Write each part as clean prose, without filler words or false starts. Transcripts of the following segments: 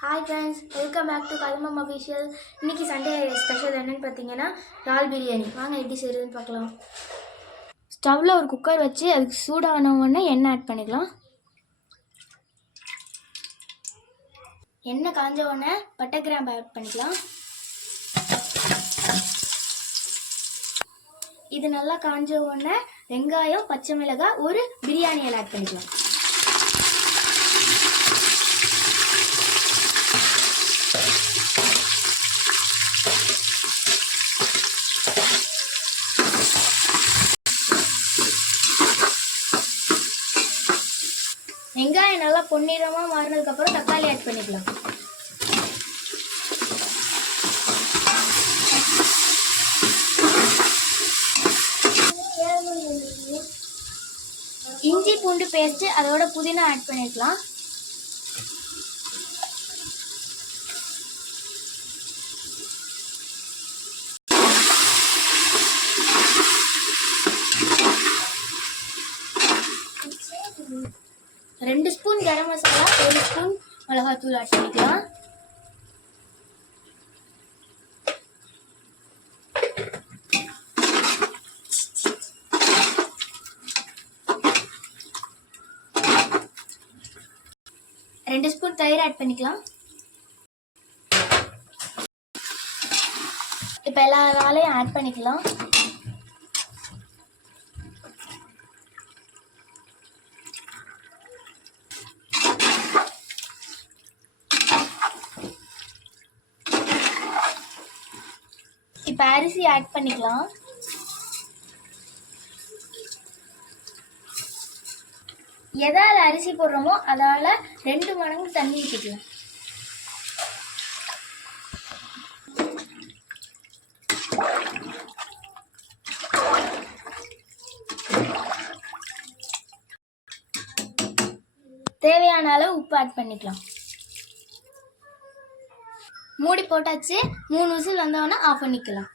Hi friends, welcome back to Kadambam official. இன்றைக்கி Sunday special என்னென்னு பார்த்தீங்கன்னா இறால் பிரியாணி. வாங்க எப்படி செய்யுதுன்னு பார்க்கலாம். ஸ்டவ்வில் ஒரு குக்கர் வச்சு அதுக்கு சூடான உடனே எண்ணெய் ஆட் பண்ணிக்கலாம். எண்ணெய் காஞ்ச உடனே பட்டை கிராம்பு ஆட் பண்ணிக்கலாம். இது நல்லா காஞ்ச உடனே வெங்காயம், பச்சை மிளகாய், ஒரு பிரியாணி இலை ஆட் பண்ணிக்கலாம். வெங்காயம் நல்லா பொன்னிறமாக மாறினதுக்கப்புறம் தக்காளி ஆட் பண்ணிக்கலாம். இஞ்சி பூண்டு பேஸ்ட்டு அதோட புதினா ஆட் பண்ணிக்கலாம். ரெண்டு ஸ்பூன் கரம் மசாலா, ஒரு ஸ்பூன் மிளகாத்தூள் ஆட் பண்ணிக்கலாம். ரெண்டு ஸ்பூன் தயிர் ஆட் பண்ணிக்கலாம். இப்போ எல்லா இறாலையும் ஆட் பண்ணிக்கலாம். இப்போ அரிசி ஆட் பண்ணிக்கலாம். எதால் அரிசி போடுறோமோ அதால் 2 மடங்கு தண்ணி ஊற்றிக்கலாம். தேவையான அளவு உப்பு ஆட் பண்ணிக்கலாம். மூடி போட்டாச்சு. 3 விசில் வந்தோடனே ஆஃப் பண்ணிக்கலாம்.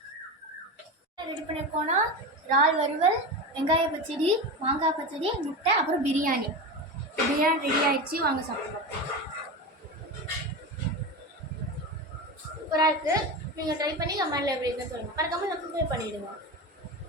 ரெடி பண்ணி போனால் இறால் வறுவல், வெங்காய பச்சடி, மாங்காய் பச்சடி, முட்டை, அப்புறம் பிரியாணி ரெடி ஆயிடுச்சு. வாங்க சாப்பிடலாம். சூப்பராக இருக்குது. நீங்கள் ட்ரை பண்ணி கமெண்ட்ல எப்படி இருக்குன்னு சொல்லுங்கள். மறக்காமல் சப்ஸ்கிரைப் பண்ணிவிடுங்க.